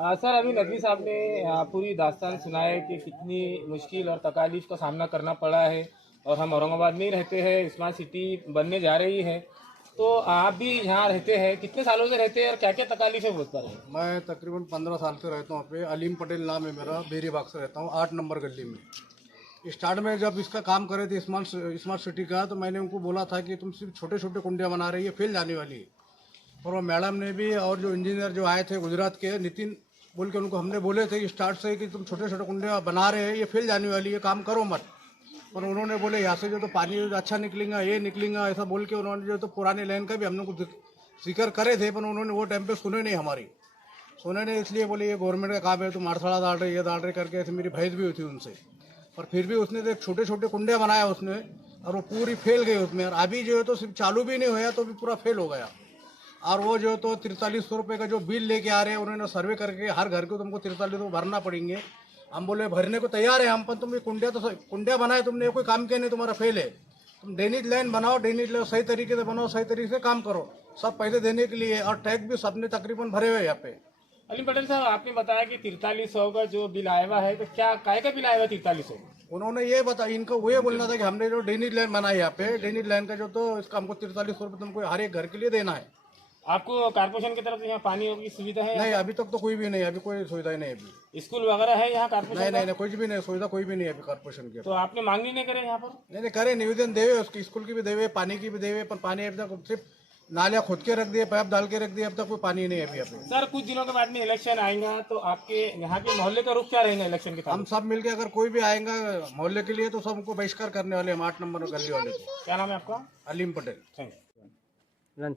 Sir अभी नदवी साहब ने पूरी दास्तान सुनाए कि कितनी मुश्किल और तकालीफ का सामना करना पड़ा है और हम औरंगाबाद में ही रहते हैं, स्मार्ट सिटी बनने जा रही है। तो आप भी यहाँ रहते हैं, कितने सालों से रहते हैं और क्या क्या तकालीफें बहुत पर है? मैं तकरीबन 15 साल से रहता हूँ। पे अलीम पटेल नाम है मेरा, बेरी बाग से रहता हूँ, 8 नंबर गली में। स्टार्ट में जब इसका काम कर रहे थे स्मार्ट सिटी का, तो मैंने उनको बोला था कि तुम सिर्फ छोटे छोटे कुंडियाँ बना रही है, फेल जाने वाली है। और वो मैडम ने भी और जो इंजीनियर जो आए थे गुजरात के, नितिन बोल के, उनको हमने बोले थे स्टार्ट से कि तुम छोटे छोटे कुंडियाँ बना रहे हैं, ये फेल जाने वाली है, काम करो मत। पर उन्होंने बोले यहाँ से जो तो पानी अच्छा निकलेगा, ये निकलेगा, ऐसा बोल के उन्होंने जो तो पुराने लाइन का भी हमने कुछ जिक्र करे थे, पर उन्होंने वो टाइम पे सुने नहीं हमारी। सुने नहीं, इसलिए बोले ये गवर्नमेंट का काम है, तुम आड़थड़ा डाल रहे, ये डाल रहे करके ऐसे मेरी बहस भी हुई थी उनसे। पर फिर भी उसने तो छोटे छोटे कुंडे बनाया उसने, और वो पूरी फेल गई उसमें। और अभी जो है तो सिर्फ चालू भी नहीं हुआ तो भी पूरा फेल हो गया। और वो जो तो 4300 रुपये का जो बिल लेके आ रहे हैं, उन्होंने सर्वे करके हर घर को तुमको 4300 भरना पड़ेंगे। हम बोले भरने को तैयार है हम, पर तुम ये कुंडिया बनाए तुमने, कोई काम किया नहीं, तुम्हारा फेल है। तुम ड्रेनेज लाइन बनाओ, ड्रेनेज लाइन सही तरीके से बनाओ, सही तरीके से काम करो, सब पैसे देने के लिए। और टैक्स भी सबने तकरीबन भरे हुए यहाँ पे। अली पटेल साहब, आपने बताया कि 4300 का जो बिल आया हुआ है, तो क्या काय का बिल आया हुआ 4300? उन्होंने ये बताया, इनको वो ये बोलना था कि हमने जो ड्रेनेज लाइन बनाई यहाँ पे, ड्रेनेज लाइन का जो तो इसका हमको 4300 रुपये तुमको हर एक घर के लिए देना है। आपको कारपोरेशन की तरफ से यहाँ पानी की सुविधा है? नहीं, अभी तक तो कोई भी नहीं, अभी कोई सुविधा नहीं। अभी स्कूल वगैरह है यहाँ कारपोरेशन? नहीं नहीं, कुछ भी नहीं, सुविधा कोई भी नहीं अभी कारपोरेशन की। तो आपने मांग ही नहीं करे यहाँ पर? नहीं करे, निवेदन देवे, उसकी स्कूल की भी देवे, पानी की भी देवे, पर पानी अभी तक सिर्फ नालियाँ खुद के रख दिए, पाइप डाल के रख दिए, अब तक कोई पानी नहीं है अभी। अभी सर कुछ दिनों के बाद में इलेक्शन आएगा, तो आपके यहाँ के मोहल्ले का रुख क्या रहेगा इलेक्शन के? हम सब मिलके अगर कोई भी आएगा मोहल्ले के लिए तो सबको बहिष्कार करने वाले हम, 8 नंबर गली वाले को। क्या नाम है आपका? अलीम पटेल।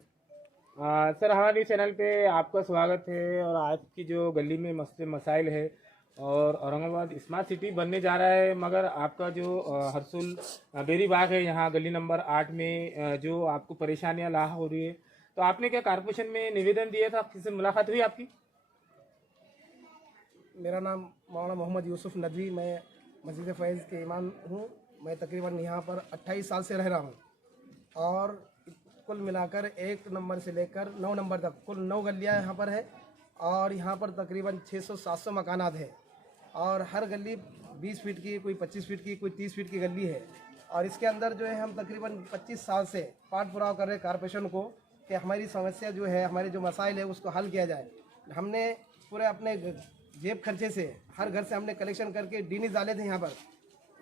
सर हमारे चैनल पे आपका स्वागत है। और आज की जो गली में मसले मसाइल है, और औरंगाबाद स्मार्ट सिटी बनने जा रहा है, मगर आपका जो हरसुल बेरी बाग है यहाँ गली नंबर 8 में जो आपको परेशानियाँ लाह हो रही है, तो आपने क्या कारपोरेशन में निवेदन दिया था? किससे मुलाकात हुई आपकी? मेरा नाम मौलाना मोहम्मद यूसुफ नदवी, मैं मस्जिद फ़ैज़ के इमाम हूँ। मैं तकरीबन यहाँ पर 28 साल से रह रहा हूँ, और कुल मिलाकर 1 नंबर से लेकर 9 नंबर तक कुल 9 गलियाँ यहाँ पर है। और यहाँ पर तकरीबन 600-700 मकानात है, और हर गली 20 फीट की, कोई 25 फीट की, कोई 30 फीट की गली है। और इसके अंदर जो है हम तकरीबन 25 साल से पाठ पुराव कर रहे कारपोरेशन को कि हमारी समस्या जो है, हमारे जो मसाइल है उसको हल किया जाए। हमने पूरे अपने जेब खर्चे से हर घर से हमने कलेक्शन करके डीनीज डाले थे। यहाँ पर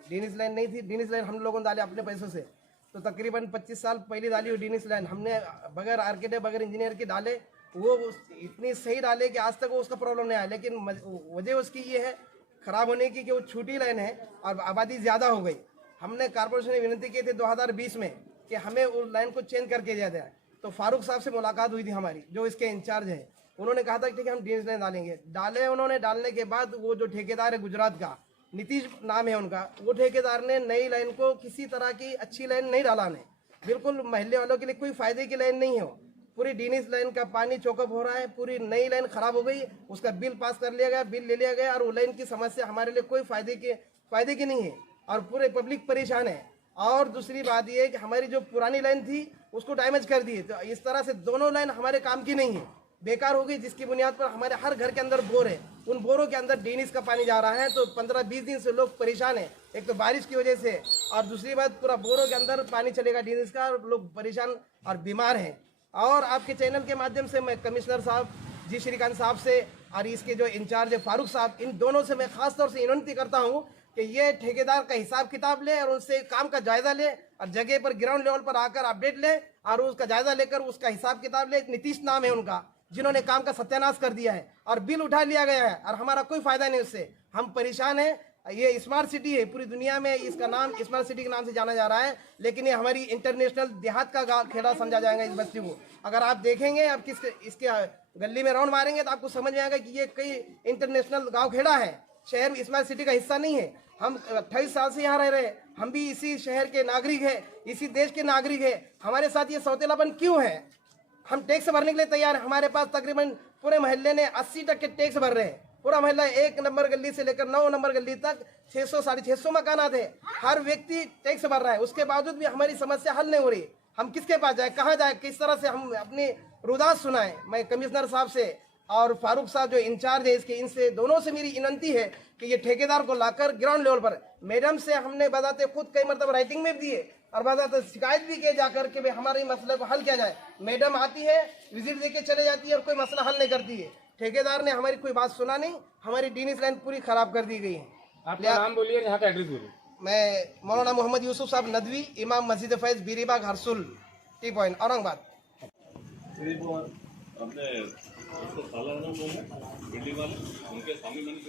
डीनीज लाइन नहीं थी, डीनीज लाइन हम लोगों ने डाले अपने पैसों से। तो तकरीबन 25 साल पहले डाली हुई डीनीज लाइन हमने बगैर आर्किटेक्ट बगैर इंजीनियर के डाले। वो इतनी सही डाले कि आज तक वो उसका प्रॉब्लम नहीं आया, लेकिन वजह उसकी ये है ख़राब होने की कि वो छोटी लाइन है और आबादी ज़्यादा हो गई। हमने कारपोरेशन ने विनती की थी 2020 में कि हमें उस लाइन को चेंज करके दिया जाए। तो फारूक साहब से मुलाकात हुई थी हमारी, जो इसके इंचार्ज हैं। उन्होंने कहा था कि ठीक है हम डीनीज लाइन डालेंगे। डाले उन्होंने, डालने के बाद वो जो ठेकेदार है गुजरात का, नीतीश नाम है उनका, वो ठेकेदार ने नई लाइन को किसी तरह की अच्छी लाइन नहीं डाला ने, बिल्कुल महल्ले वालों के लिए कोई फायदे की लाइन नहीं है। पूरी डीनीज लाइन का पानी चौकअप हो रहा है, पूरी नई लाइन खराब हो गई, उसका बिल पास कर लिया गया, बिल ले लिया गया, और वो लाइन की समस्या हमारे लिए कोई फायदे की नहीं है, और पूरे पब्लिक परेशान है। और दूसरी बात ये है कि हमारी जो पुरानी लाइन थी उसको डैमेज कर दी। तो इस तरह से दोनों लाइन हमारे काम की नहीं है, बेकार हो गई, जिसकी बुनियाद पर हमारे हर घर के अंदर बोर है, उन बोरों के अंदर डीनीज का पानी जा रहा है। तो 15-20 दिन से लोग परेशान हैं, एक तो बारिश की वजह से, और दूसरी बात पूरा बोरों के अंदर पानी चलेगा डीनीज का, और लोग परेशान और बीमार हैं। और आपके चैनल के माध्यम से मैं कमिश्नर साहब जी श्रीकांत साहब से और इसके जो इंचार्ज है फारूक साहब, इन दोनों से मैं खास तौर से विनती करता हूँ कि ये ठेकेदार का हिसाब किताब ले और उनसे काम का जायजा ले, और जगह पर ग्राउंड लेवल पर आकर अपडेट ले और उसका जायजा लेकर उसका हिसाब किताब ले। नीतीश नाम है उनका, जिन्होंने काम का सत्यानाश कर दिया है और बिल उठा लिया गया है, और हमारा कोई फायदा नहीं उससे। हम परेशान हैं। ये स्मार्ट सिटी है, पूरी दुनिया में इसका नाम स्मार्ट सिटी के नाम से जाना जा रहा है, लेकिन ये हमारी इंटरनेशनल देहात का खेड़ा समझा जाएगा इस बस्ती को। अगर आप देखेंगे, आप इसके गली में राउंड मारेंगे तो आपको समझ में आएगा कि ये कई इंटरनेशनल गाँव खेड़ा है, शहर स्मार्ट सिटी का हिस्सा नहीं है। हम 28 साल से यहाँ रह रहे हैं, हम भी इसी शहर के नागरिक हैं, इसी देश के नागरिक हैं। हमारे साथ ये सौतेलापन क्यों है? हम टैक्स भरने के लिए तैयार हैं। हमारे पास तकरीबन पूरे मोहल्ले ने 80% टैक्स भर रहे हैं। पूरा मोहल्ला 1 नंबर गली से लेकर 9 नंबर गली तक 600-650 मकानात है, हर व्यक्ति टैक्स भर रहा है। उसके बावजूद भी हमारी समस्या हल नहीं हो रही। हम किसके पास जाए, कहाँ जाए, किस तरह से हम अपनी रुदास सुनाएं? मैं कमिश्नर साहब से और फारूक साहब जो इंचार्ज है इसके, इनसे दोनों से मेरी विनती है कि ये ठेकेदार को लाकर ग्राउंड लेवल पर, मैडम से हमने बताते खुद कई मतलब राइटिंग में भी दिए और बताते शिकायत भी किए जाकर के भाई हमारे मसले को हल किया जाए। मैडम आती है, विजिट देके चले जाती है और कोई मसला हल नहीं करती है। ठेकेदार ने हमारी कोई बात सुना नहीं, हमारी ड्रेनेज लाइन पूरी खराब कर दी गई है। आपका नाम बोलिए, यहाँ का एड्रेस बोलिए। मैं मौलाना मोहम्मद यूसुफ साहब नदवी, इमाम मस्जिद फैज, बीरीबाग, हरसुल, टी पॉइंट, औरंगाबाद। अपने उसको साला ना बोले बिल्डिंग वाले उनके सामने मैंने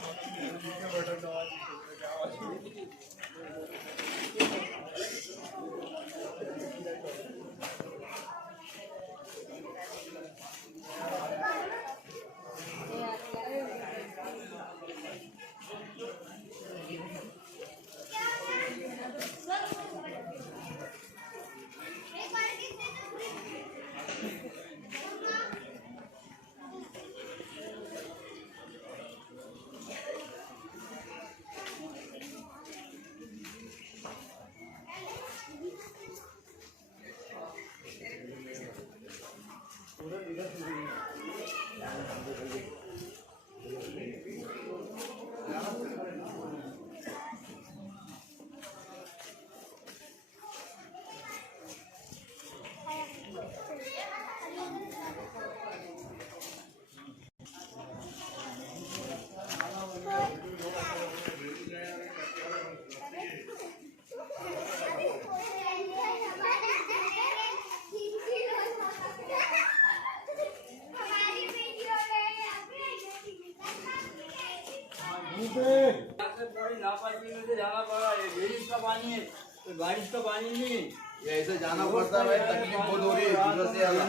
जाना पड़ा। ये बारिश का पानी है, तो बारिश का पानी नहीं, ये ऐसे जाना पड़ता है भाई, तकलीफ बहुत हो रही है दूसरे से ज्यादा।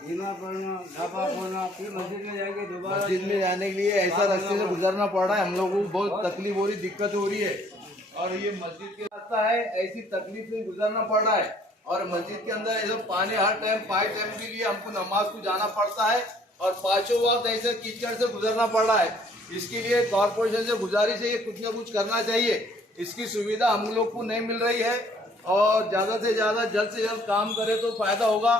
धीमा पड़ना, ढापा पड़ना, फिर मस्जिद में जाके दोबारा मस्जिद में जाने के लिए ऐसा रास्ते से गुजरना पड़ रहा है, हम लोगों को बहुत तकलीफ हो रही, दिक्कत हो रही है। और ये मस्जिद के रास्ता है, ऐसी तकलीफ से गुजरना पड़ रहा है। और मस्जिद के अंदर ऐसा पानी हर टाइम 5 टाइम के लिए हमको नमाज को जाना पड़ता है और 5 वक्त ऐसे कीचड़ से गुजरना पड़ रहा है। इसके लिए कॉर्पोरेशन से गुजारिश है, कुछ न कुछ करना चाहिए। इसकी सुविधा हम लोग को नहीं मिल रही है और ज्यादा से ज्यादा जल्द से जल्द काम करे तो फायदा होगा।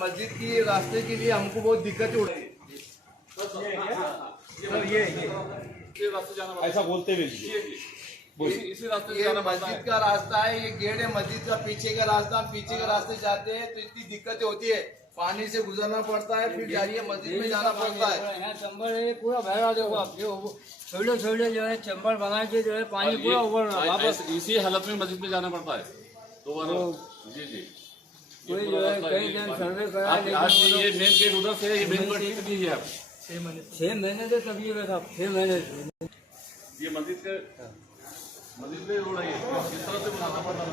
मस्जिद की रास्ते के लिए हमको बहुत दिक्कत हो रही है। ऐसा बोलते हुए इसी रास्ते से जाना मस्जिद का रास्ता है, ये गेट है मस्जिद का, पीछे का रास्ता, हम पीछे के रास्ते जाते हैं तो इतनी दिक्कतें होती है, पानी से गुजरना पड़ता है, फिर जाइए मस्जिद में जाना पड़ता है। यहाँ चंबल है पूरा बहरा, देखो आप छोटे छोटे जो है चंबल बना के जो है पानी पूरा उबल रहा है वापस। इसी हालत में मस्जिद में जाना पड़ता है। तो जी कोई जो है कई जन सर्वे करा, ये मेन गेट उधर से, ये मेन गेट भी है। 6 महीने से तकलीफ है साहब, 6 महीने से। ये मस्जिद में रोड है, किस तरह से बनाना पड़ता है।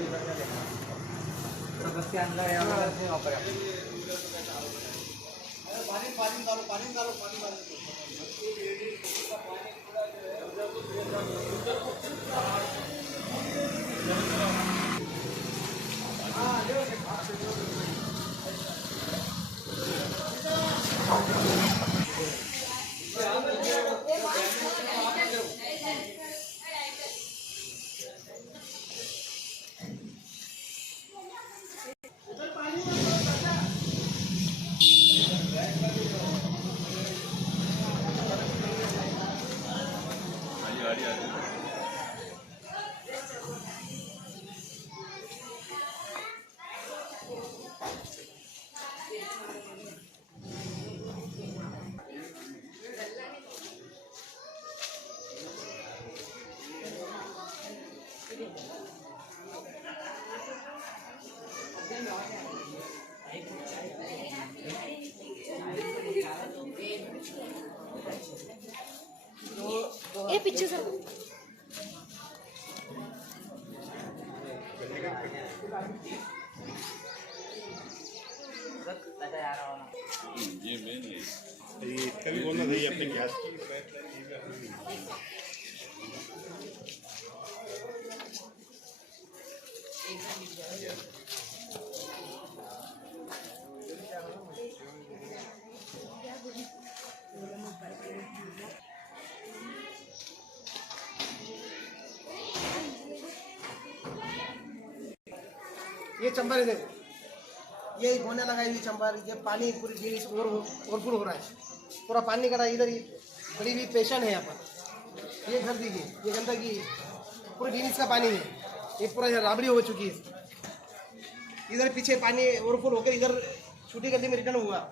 ये पीछे से ये मेन है। इसका भी बोलना चाहिए अपने गैस की ये चंबर है, देखो ये होने लगा, ये चंबर, ये पानी पूरी ड्रेनेज ओवरफ्लो हो रहा है। पूरा पानी निकल रहा है। इधर ही बड़ी हुई पेशेंट है यहाँ पर। ये घर देखिए, ये गंदगी पूरी ड्रेनेज का पानी है, ये पूरा राबड़ी हो चुकी है। इधर पीछे पानी ओवरफ्लो होकर इधर छोटी गली में रिटर्न हुआ।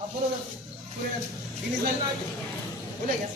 आप बोलो ना, पूरे ड्रेनेज लाइन बोले क्या?